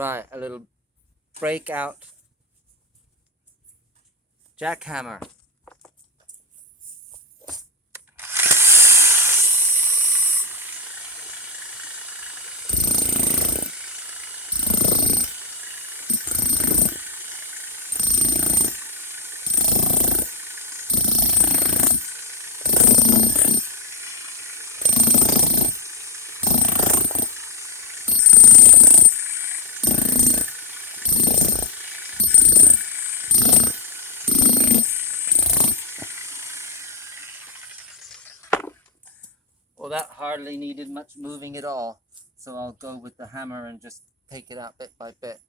Right, a little breakout jackhammer. Well, that hardly needed much moving at all, so I'll go with the hammer and just take it out bit by bit.